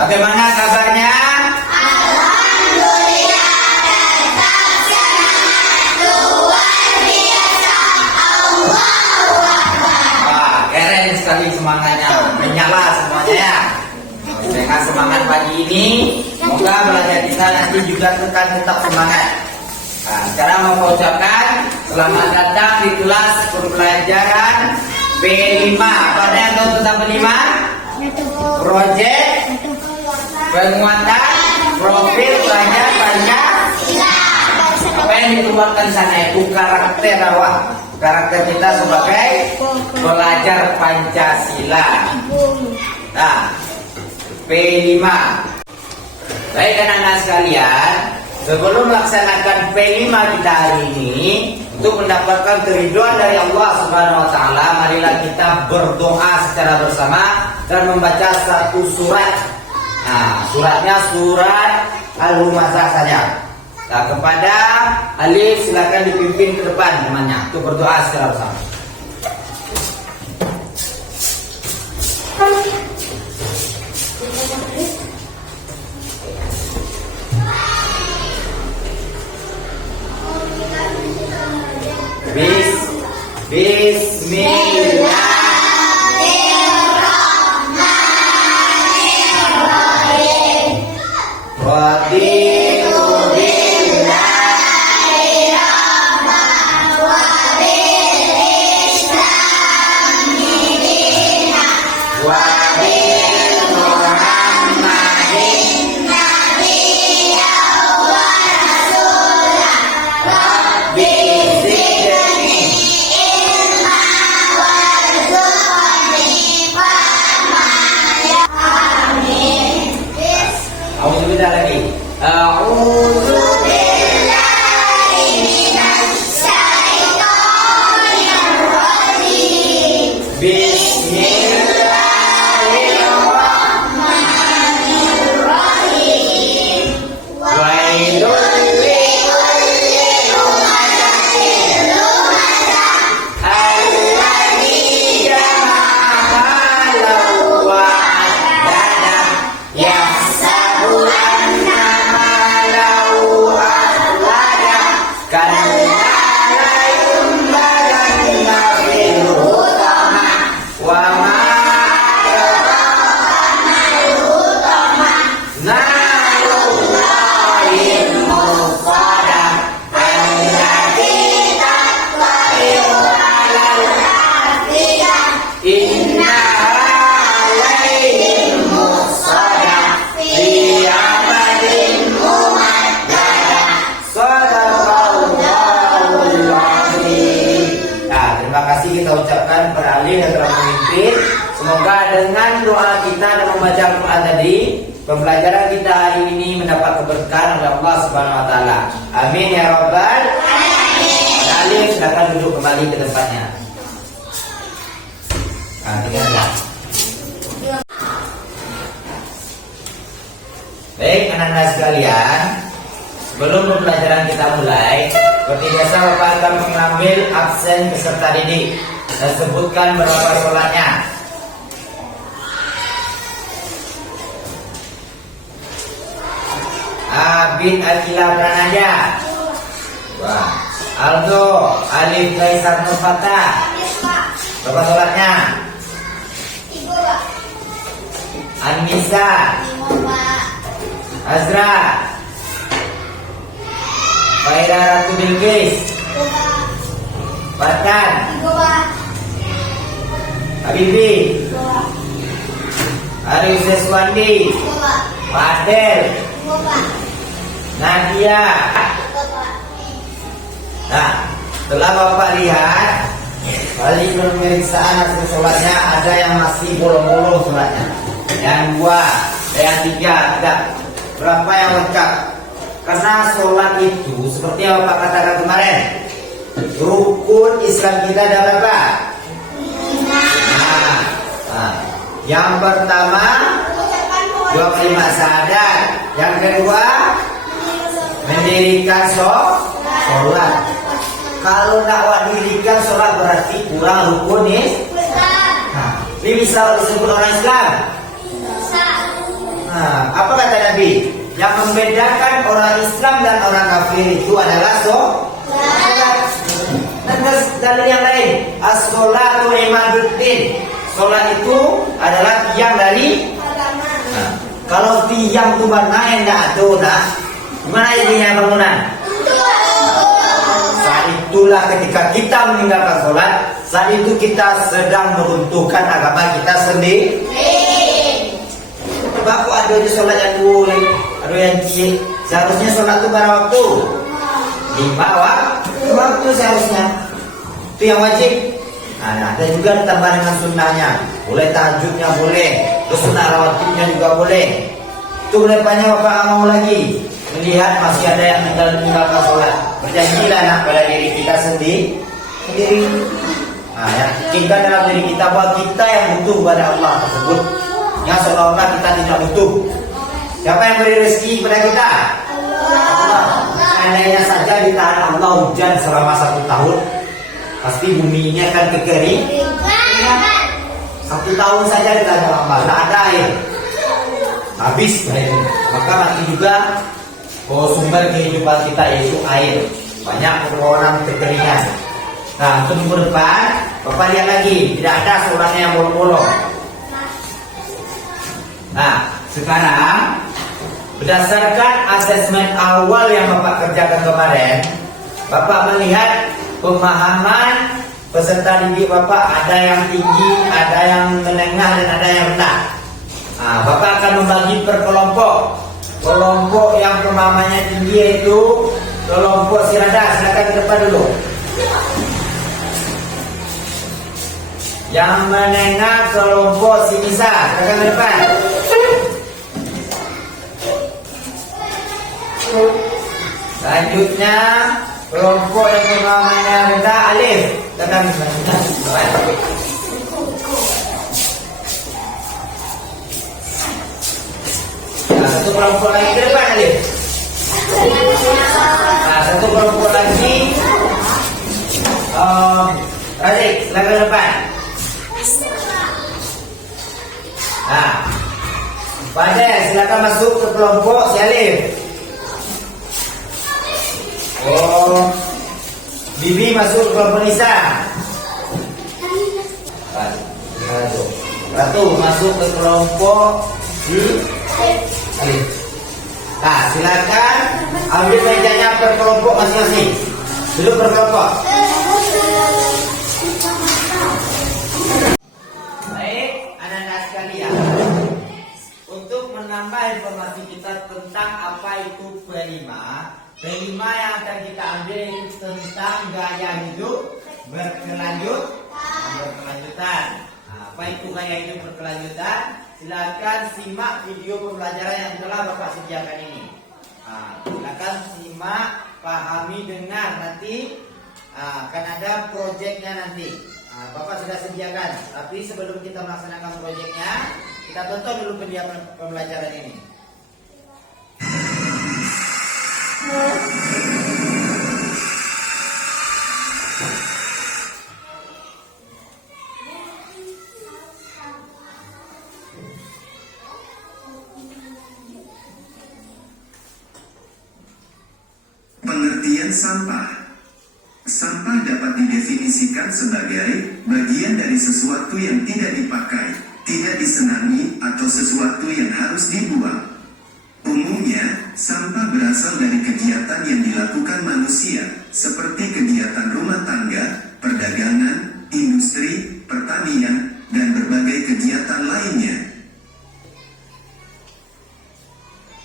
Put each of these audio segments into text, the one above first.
Bagaimana kabarnya? Alhamdulillah, tetap semangat, luar biasa. Allahu Akbar. Wah, keren sekali semangatnya, menyala semuanya ya. Dengan semangat pagi ini, semoga belajar kita nanti juga tetap semangat. Nah, sekarang mau ucapkan selamat datang di kelas pembelajaran B5. Apa yang tahu tentang B5? Proyek penguatan profil pelajar Pancasila. Apa yang dikeluarkan sana itu karakter awak, karakter kita sebagai pelajar Pancasila. Nah, P5. Baik anak-anak sekalian, sebelum melaksanakan P5 kita hari ini, untuk mendapatkan keridhaan dari Allah Subhanahu wa taala, marilah kita berdoa secara bersama dan membaca satu surat. Nah, suratnya surat Al-Humazah saja. Nah, kepada Alif silakan dipimpin ke depan temannya untuk berdoa secara bersama. Bismillahirrahmanirrahim. Raditu billahi rabban wa bil islami dinan wa bil Muhammadin nabiyyan wa rasulan. Rabbi zidni ilma warzuqni fahman ya amin. A'udzu billahi lagi. A'udzu billahi minasy syaithanir rajim. Bismillahirrahmanirrahim. Wailul likulli humazatin lumazah alladzi jama'a malahu wa 'addadah yahsabu anna malahu akhladah kalla la yunbadanna fil hutamah wa ma adraka mal hutamah narullahil muqadah allati tattali'u 'alal afidah innaha 'alaihim muqsadah fi 'amalin mumaddadah. Shadaqallahul azim. Nah, terima kasih kita ucapkan per Ali yang telah memimpin. Semoga dengan doa kita dan membaca Al-Quran tadi, pembelajaran kita hari ini mendapat keberkahan oleh Allah Subhanahu wa taala. Amin ya rabbal alamin. Ali silakan duduk kembali ke tempatnya. Nah, tinggallah. Baik anak-anak sekalian, sebelum pembelajaran kita mulai, seperti biasa Bapak akan mengambil absen peserta didik dan sebutkan berapa sholatnya. Abid Akila Pranaja. Wah. Aldo Alif Kaisar Nurfata. Berapa sholatnya? Anissa Azra Faira Ratu Bilqis Fatan Habibi Arif Seswandi Fadel Nadia. Nah, setelah Bapak lihat kali pemeriksaan hasil sholatnya, ada yang masih bolong-bolong sholatnya, yang 2, yang 3 tidak. Berapa yang lengkap? Karena sholat itu seperti yang Bapak katakan kemarin, rukun Islam kita ada berapa? Nah, yang pertama 25 syahadat, yang kedua mendirikan sholat. Kalau dakwah dirikan sholat berarti kurang rukun nih. Nah, ini bisa disebut orang Islam. Nah, apa kata Nabi? Yang membedakan orang Islam dan orang kafir itu adalah sholat. Dan dalil yang lain, as-sholatu imaduddin. Sholat itu adalah tiang dari agama. Nah, kalau tiang itu naik nah, gimana jadinya bangunan? Saat itulah ketika kita meninggalkan sholat, saat itu kita sedang meruntuhkan agama kita sendiri. Sebab ada aja sholat yang boleh, ada yang cik. Seharusnya sholat itu pada waktu 5 waktu seharusnya. Itu yang wajib. Nah, ada juga ditambah dengan sunnahnya. Boleh tahajudnya boleh, terus sunnah rawatibnya juga boleh. Itu boleh banyak bapak mau lagi. Melihat masih ada yang meninggalkan sholat, berjanjilah nak pada diri kita sendiri. Nah, yakinkan dalam diri kita bahwa kita yang butuh kepada Allah tersebut. Yang seolah-olah kita tidak butuh. Siapa yang beri rezeki kepada kita? Allah. Seandainya saja ditahan Allah hujan selama 1 tahun, pasti bumi ini akan kekering. 1 tahun saja ditahan Allah, tidak ada air, habis air. Maka nanti juga sumber kehidupan kita yaitu air. Banyak permohonan kekeringan. Nah, untuk minggu depan, Bapak lihat lagi, tidak ada seorang yang bolong-bolong. Nah, sekarang berdasarkan asesmen awal yang Bapak kerjakan kemarin, Bapak melihat pemahaman peserta didik Bapak ada yang tinggi, ada yang menengah, dan ada yang rendah. Nah, Bapak akan membagi per kelompok. Kelompok yang pemahamannya tinggi yaitu kelompok Sirada. Silakan ke depan dulu. Yang menengah kelompok Sinisa. Silakan ke depan. Selanjutnya kelompok yang pemahamannya rendah Alif. Silakan ke depan. Satu kelompok lagi ke depan Alif. Nah, satu kelompok lagi Razik, silakan ke depan. Nah, Fadel, silakan masuk ke kelompok si Alif. Bibi masuk ke kelompok Nisa. Ratu masuk ke kelompok si Alif. Nah, silakan ambil mejanya per kelompok masing-masing. Duduk per kelompok. Baik, anak-anak sekalian. Untuk menambah informasi kita tentang apa itu P5 yang akan kita ambil itu tentang gaya hidup berkelanjutan. Nah, apa itu gaya hidup berkelanjutan? Silakan simak video pembelajaran yang telah Bapak sediakan ini. Nah, silakan simak, pahami, dengar. Nanti akan ada proyeknya nanti. Bapak sudah sediakan. Tapi sebelum kita melaksanakan proyeknya, kita tonton dulu pembelajaran ini. Pengertian sampah. Sampah dapat didefinisikan sebagai bagian dari sesuatu yang tidak dipakai, tidak disenangi, atau sesuatu yang harus dibuang. Umumnya, sampah berasal dari kegiatan yang dilakukan manusia, seperti kegiatan rumah tangga, perdagangan, industri, pertanian, dan berbagai kegiatan lainnya.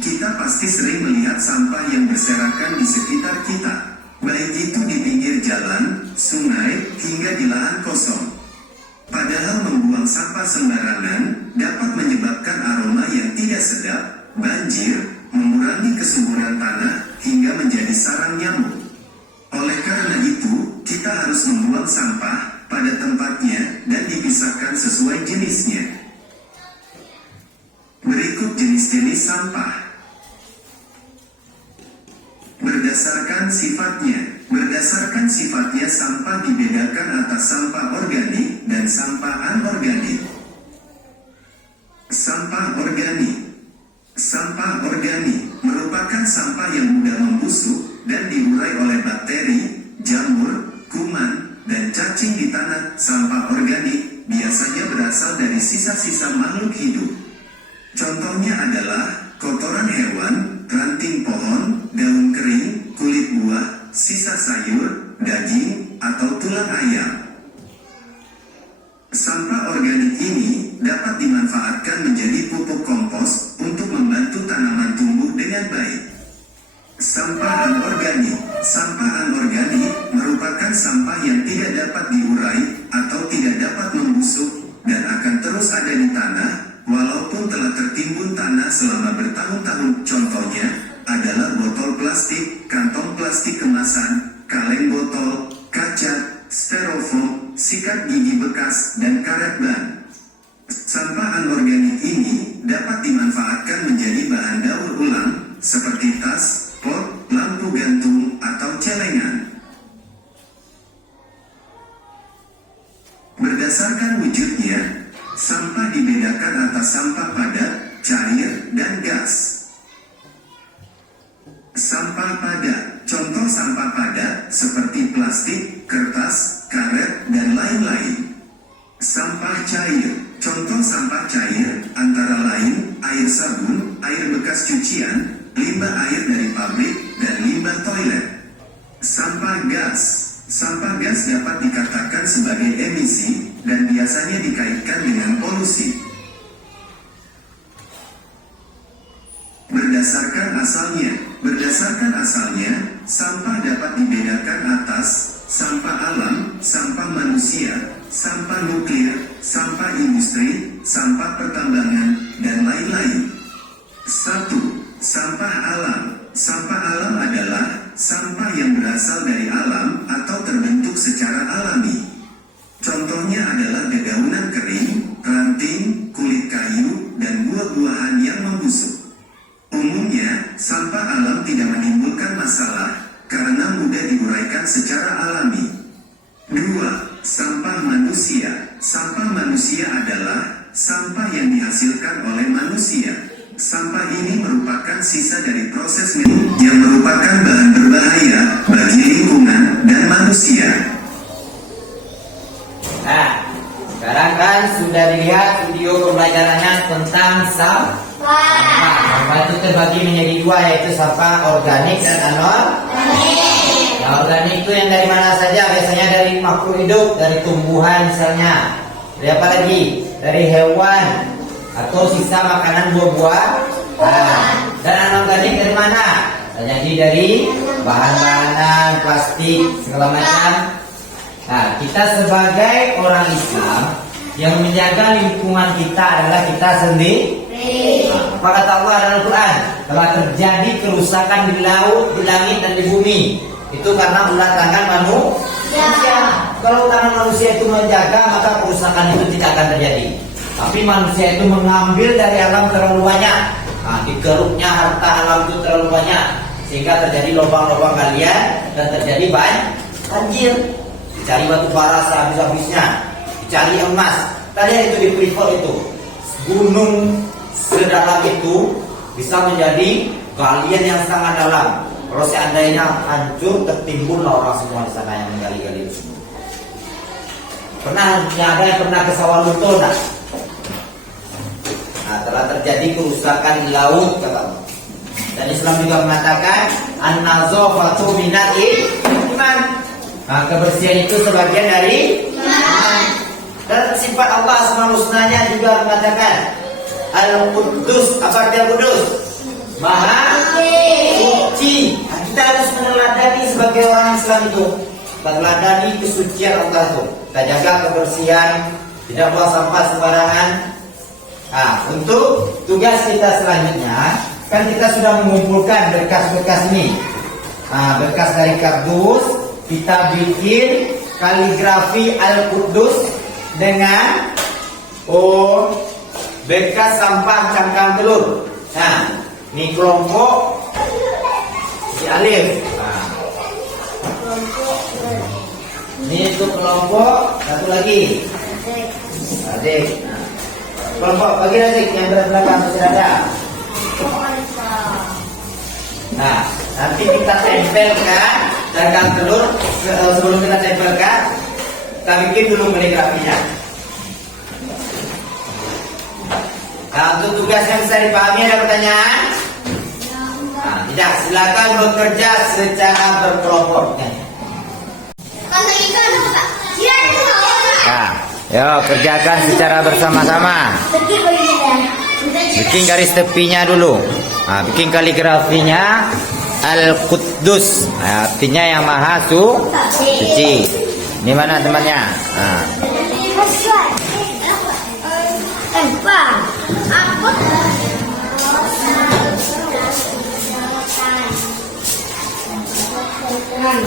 Kita pasti sering melihat sampah yang berserakan di sekitar kita, baik itu di pinggir jalan, sungai, hingga di lahan kosong. Padahal membuang sampah sembarangan dapat menyebabkan aroma yang tidak sedap, banjir, mengurangi kesuburan tanah, hingga menjadi sarang nyamuk. Oleh karena itu, kita harus membuang sampah pada tempatnya dan dipisahkan sesuai jenisnya. Berikut jenis-jenis sampah. Berdasarkan sifatnya sampah dibedakan atas sampah organik dan sampah anorganik. Sampah organik. yang mudah membusuk dan diurai oleh bakteri, jamur, kuman, dan cacing di tanah. Sampah organik biasanya berasal dari sisa-sisa makhluk hidup. Contohnya adalah kotoran hewan, ranting pohon, daun kering, kulit buah, sisa sayur, daging, atau tulang ayam. Sampah organik ini dapat dimanfaatkan menjadi pupuk kompos untuk membantu tanaman tumbuh dengan baik. Sampah anorganik. Sampah anorganik merupakan sampah yang tidak dapat diurai atau tidak dapat membusuk dan akan terus ada di tanah walaupun telah tertimbun tanah selama bertahun-tahun. Contohnya adalah botol plastik, kantong plastik kemasan, kaleng botol, kaca, styrofoam, sikat gigi bekas, dan karet ban. Sampah anorganik ini dapat dimanfaatkan menjadi bahan daur ulang seperti tas, pot, lampu gantung, atau celengan. Berdasarkan wujudnya, sampah dibedakan atas sampah padat, cair, dan gas. Sampah padat. Contoh sampah padat seperti plastik, kertas, karet, dan lain-lain. Sampah cair. Contoh sampah cair antara lain air sabun, air bekas cucian, limbah air dari pabrik, dan limbah toilet. Sampah gas. Sampah gas dapat dikatakan sebagai emisi dan biasanya dikaitkan dengan polusi. Berdasarkan asalnya, sampah dapat dibedakan atas sampah alam, sampah manusia, sampah nuklir, sampah industri, sampah pertambangan, dan lain-lain. 1. Sampah alam. Sampah alam adalah sampah yang berasal dari alam atau terbentuk secara alami. Contohnya adalah dedaunan kering, ranting, kulit kayu, dan buah-buahan yang membusuk. Umumnya, sampah alam tidak menimbulkan masalah karena mudah diuraikan secara alami. 2. Sampah manusia. Sampah manusia adalah sampah yang dihasilkan oleh manusia. Sampah ini merupakan sisa dari proses yang merupakan bahan berbahaya bagi lingkungan dan manusia. Nah, sekarang kan sudah dilihat video pembelajarannya tentang sampah. Sampah itu terbagi menjadi dua, yaitu sampah organik dan anorganik. Nah, organik itu yang dari mana saja? Biasanya dari makhluk hidup, dari tumbuhan misalnya. Dari apa lagi? Dari hewan atau sisa makanan buah-buah. Dan anorganik dari mana? Jadi dari bahan-bahan plastik segala macam. Nah, kita sebagai orang Islam yang menjaga lingkungan kita adalah kita sendiri. Apa kata Allah dalam Al-Quran? Telah terjadi kerusakan di laut, di langit, dan di bumi. Itu karena ulah tangan manusia. Kalau tangan manusia itu menjaga, maka kerusakan itu tidak akan terjadi. Tapi manusia itu mengambil dari alam terlalu banyak. Nah, dikeruknya harta alam itu terlalu banyak, sehingga terjadi lubang-lubang galian dan terjadi banjir. Dicari batu bara sehabis-habisnya, dicari emas. Tadi itu di Privo itu, gunung sedalam itu bisa menjadi galian yang sangat dalam. Kalau seandainya hancur, tertimbun orang semua di sana yang menggali-gali itu semua. Ada yang pernah ke sawah lunto enggak? Nah, telah terjadi kerusakan di laut, kata Allah. Dan Islam juga mengatakan an-nazafatu minal iman. Nah, kebersihan itu sebagian dari iman. Dan sifat Allah Subhanahu-Nya juga mengatakan Al-Quddus. Apa dia Kudus? Maha suci. Nah, kita harus meneladani sebagai orang Islam itu, meneladani kesucian Allah itu. Kita jaga kebersihan, tidak buang sampah sembarangan. Nah, untuk tugas kita selanjutnya, kan kita sudah mengumpulkan berkas-berkas ini. Nah, berkas dari kardus, kita bikin kaligrafi Al-Quddus dengan bekas sampah cangkang telur. Nah, ini kelompok si Alif. Nah, ini itu kelompok satu lagi. Adik. Nah, kelompok bagi adik yang berat belakang masih ada. Nah, Nanti kita tempelkan cangkang telur. Sebelum kita tempelkan, kita bikin dulu kaligrafinya. Nah, untuk tugas yang bisa dipahami ada pertanyaan? Nah, tidak, silakan bekerja secara berkelompok. Kalau itu ada Pak. Dia itu Nah, yuk kerjakan secara bersama-sama. Bikin garis tepinya dulu. Nah, bikin kaligrafinya Al-Quddus. Nah, artinya yang maha suci. Ini mana temannya? Nah.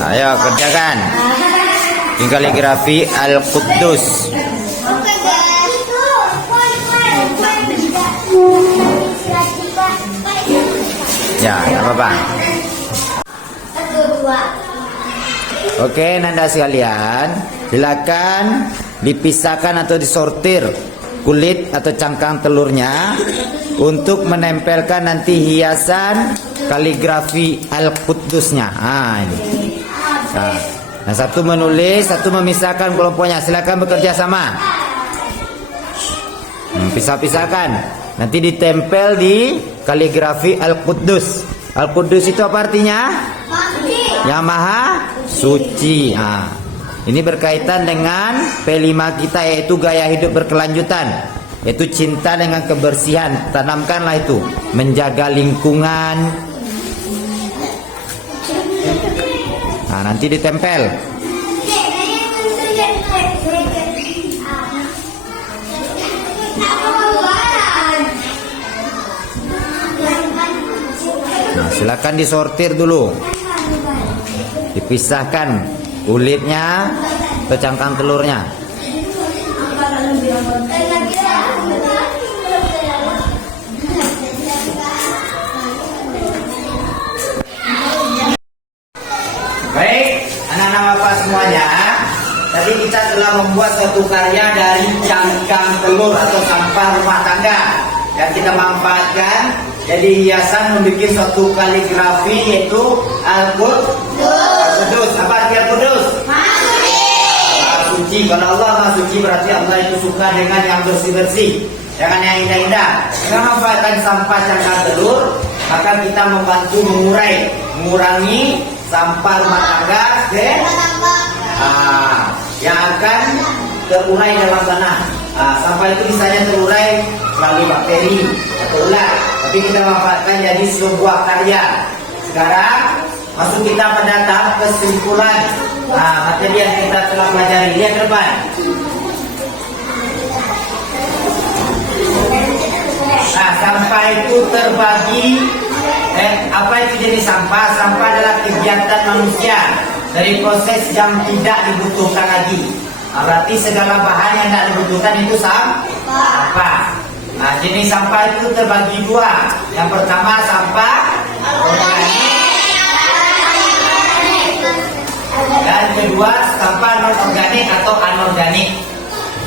Ayo kerjakan. Bikin kaligrafi Al-Quddus. Ya, tidak apa-apa. Oke, Nanda sekalian, silakan dipisahkan atau disortir kulit atau cangkang telurnya untuk menempelkan nanti hiasan kaligrafi Al-Quddusnya. Nah, ini. Nah, satu menulis, satu memisahkan kelompoknya. Silakan bekerja sama. Pisah-pisahkan. Nanti ditempel di kaligrafi Al-Quddus. Al-Quddus itu apa artinya? Yang maha suci. Nah, ini berkaitan dengan P5 kita, yaitu gaya hidup berkelanjutan, yaitu cinta dengan kebersihan. Tanamkanlah itu, menjaga lingkungan. Nah, nanti ditempel. Nah, silakan disortir dulu. Dipisahkan kulitnya ke cangkang telurnya. Baik, anak-anak Bapak semuanya, tadi kita telah membuat suatu karya dari cangkang telur atau sampah rumah tangga yang kita manfaatkan jadi hiasan membuat suatu kaligrafi, yaitu Al-Quddus. Apa arti Al-Quddus? Maha suci. Kalau Allah maha suci berarti Allah itu suka dengan yang bersih-bersih, jangan yang indah-indah. Dengan memanfaatkan sampah cangkang telur, maka kita membantu mengurangi sampah rumah tangga yang akan terurai dalam tanah. Sampah itu misalnya terurai melalui bakteri atau ular, tapi kita manfaatkan jadi sebuah karya. Sekarang masuk kita pada tahap kesimpulan materi yang kita telah pelajari. Lihat ke depan. Nah, sampah itu terbagi. Apa itu jenis sampah? Sampah adalah kegiatan manusia dari proses yang tidak dibutuhkan lagi. Berarti segala bahan yang tidak dibutuhkan itu sampah. Nah, jenis sampah itu terbagi dua. Yang pertama sampah organik, dan kedua sampah non organik atau anorganik.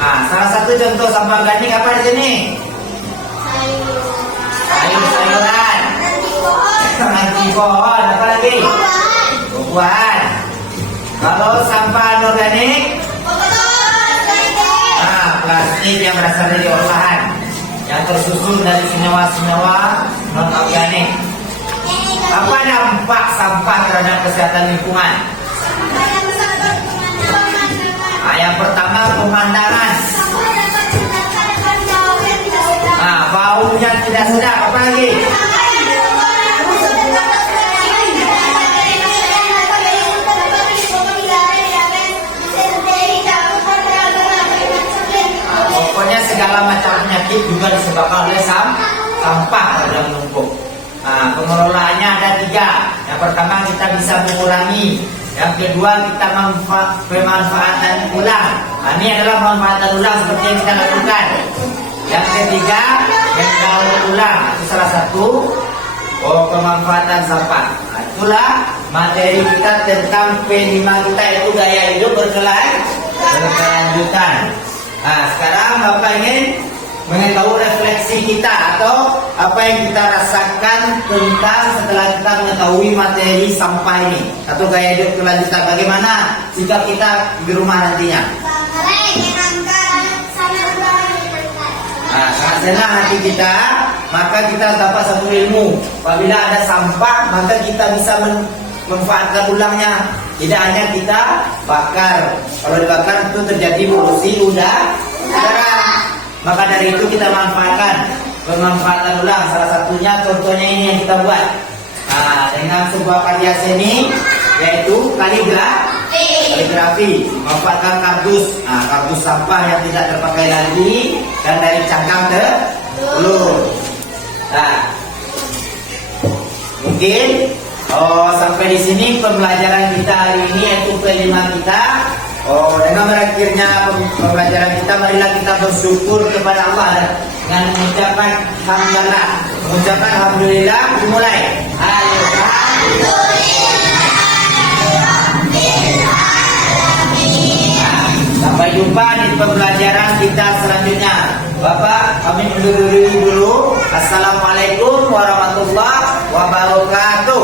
Salah satu contoh sampah organik apa di sini? Sayur-sayuran, nanti pohon, apa lagi? Buah-buahan. Kalau sampah anorganik, plastik yang berasal dari olahan, yang tersusun dari senyawa-senyawa non organik. Apa dampak sampah terhadap kesehatan lingkungan? Yang pertama pemandangan. Baunya tidak sedap. Apa lagi? Pokoknya segala macam penyakit juga disebabkan oleh sampah yang menumpuk. Pengelolaannya ada 3. Yang pertama kita bisa mengurangi. Yang kedua kita pemanfaatan ulang. Ini adalah pemanfaatan ulang seperti yang kita lakukan. Yang ketiga mendaur ulang. Itu salah satu pemanfaatan sampah. Itulah materi kita tentang P5 kita, yaitu gaya hidup berkelanjutan. Sekarang Bapak ingin mengetahui refleksi kita atau apa yang kita rasakan tentang setelah kita mengetahui materi sampah ini atau gaya hidup kelanjutan. Bagaimana sikap kita di rumah nantinya? Nah, sangat senang hati kita, maka kita dapat satu ilmu. Apabila ada sampah, maka kita bisa memanfaatkan ulangnya. Tidak hanya kita bakar. Kalau dibakar itu terjadi polusi udara. Maka dari itu kita manfaatkan, pemanfaatan ulang. Salah satunya contohnya ini yang kita buat. Nah, dengan sebuah karya seni yaitu kaligrafi, memanfaatkan kardus, kardus sampah yang tidak terpakai lagi dan dari cangkang ke telur. Nah, mungkin sampai di sini pembelajaran kita hari ini yaitu kelima kita. Dengan berakhirnya pembelajaran kita, marilah kita bersyukur kepada Allah dengan mengucapkan hamdalah. Mengucapkan alhamdulillah dimulai. Sampai jumpa di pembelajaran kita selanjutnya. Bapak, kami undur diri dulu. Assalamualaikum warahmatullahi wabarakatuh.